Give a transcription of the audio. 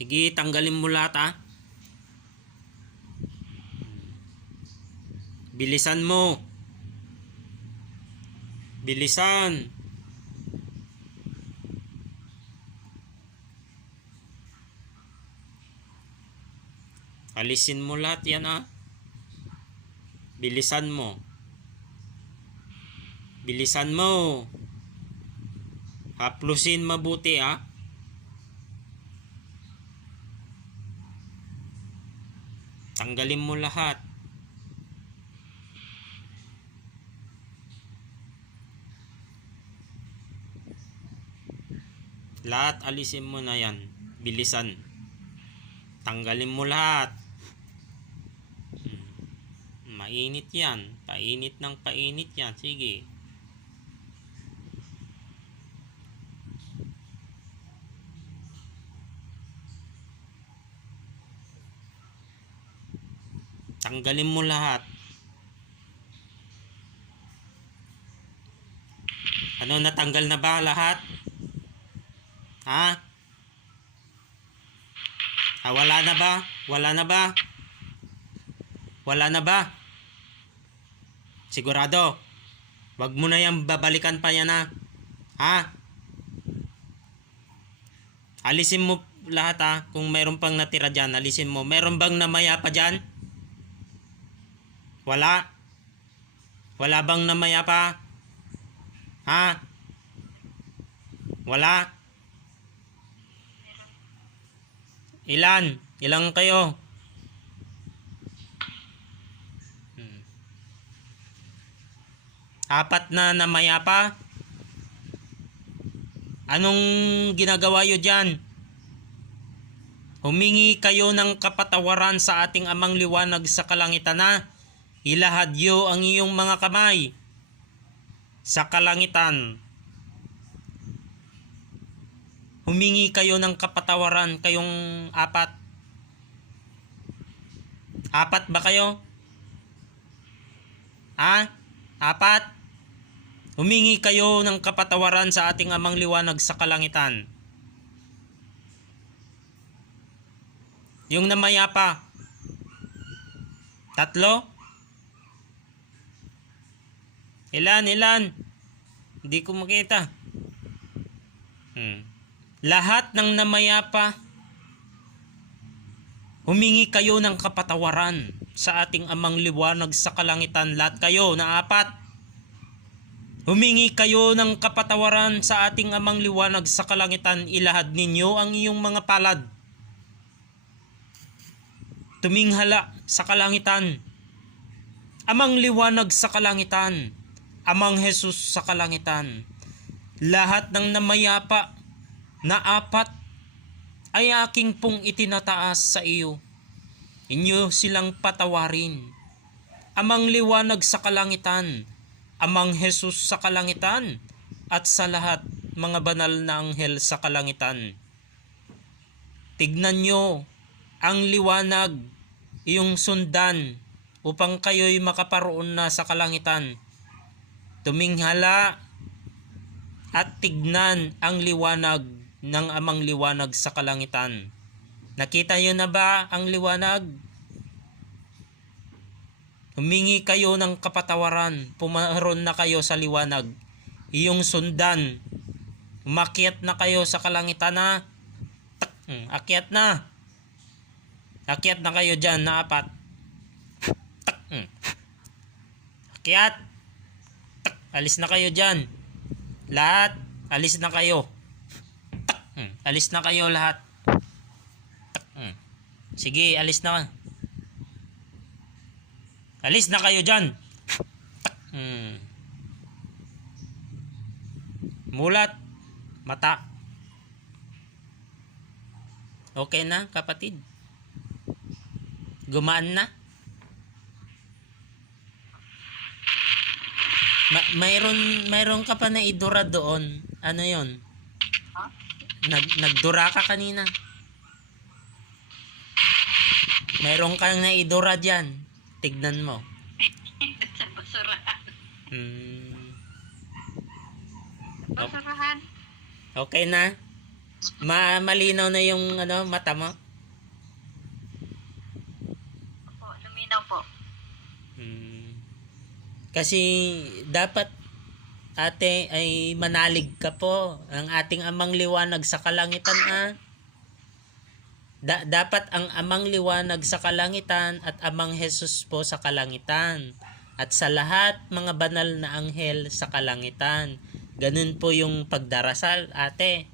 Sige, tanggalin mo lahat ha. Bilisan mo. Bilisan. Alisin mo lahat yan ha. Bilisan mo. Bilisan mo. Haplusin mabuti ha. Tanggalin mo lahat. Lahat alisin mo na yan. Bilisan. Tanggalin mo lahat. Mainit yan. Painit ng painit yan. Sige. Tanggalin mo lahat. Ano, natanggal na ba lahat? Ha? Wala na ba? Wala na ba? Wala na ba? Sigurado? Wag mo na yan babalikan pa yan ha? Ha? Alisin mo lahat ha. Kung mayroon pang natira dyan, alisin mo. Meron bang namaya pa dyan? Wala? Wala bang namaya pa? Ha? Wala? Ilan? Ilang kayo? Apat na namaya pa? Anong ginagawa nyo dyan? Humingi kayo ng kapatawaran sa ating amang liwanag sa kalangitan na. Ilahad nyo ang iyong mga kamay sa kalangitan. Humingi kayo ng kapatawaran, kayong apat. Apat ba kayo? Ha? Apat? Humingi kayo ng kapatawaran sa ating amang liwanag sa kalangitan. Yung namaya pa. Tatlo? Ilan? Hindi ko makita. Lahat ng namayapa, humingi kayo ng kapatawaran sa ating amang liwanag sa kalangitan. Lahat kayo na apat. Humingi kayo ng kapatawaran sa ating amang liwanag sa kalangitan. Ilahad ninyo ang iyong mga palad. Tuminghala sa kalangitan. Amang liwanag sa kalangitan. Amang Jesus sa kalangitan. Lahat ng namayapa na apat ay aking pong itinataas sa iyo. Inyo silang patawarin. Amang liwanag sa kalangitan. Amang Jesus sa kalangitan. At sa lahat mga banal na anghel sa kalangitan. Tignan nyo ang liwanag, iyong sundan upang kayo'y makaparoon na sa kalangitan. Tuminghala at tignan ang liwanag ng amang liwanag sa kalangitan. Nakita nyo na ba ang liwanag? Humingi kayo ng kapatawaran. Pumaroon na kayo sa liwanag. Iyong sundan. Umakyat na kayo sa kalangitan na. Akyat na. Akyat na kayo dyan na apat. Akyat. Alis na kayo dyan. Lahat. Alis na kayo. Alis na kayo lahat. Sige, alis na. Alis na kayo dyan. Mulat. Mata. Okay na, kapatid? Gumaan na? Mayroon ka pa na idura doon. Ano yon? Nagdura ka kanina. Mayroon kang na idura dyan. Tignan mo. Sa basurahan. Hmm. Basurahan. Okay na? Malinaw na yung mata mo? Opo, luminaw po. Hmm. Kasi dapat ate ay manalig ka po. Ang ating amang liwanag sa kalangitan dapat ang amang liwanag sa kalangitan at amang Jesus po sa kalangitan. At sa lahat mga banal na anghel sa kalangitan. Ganun po yung pagdarasal ate.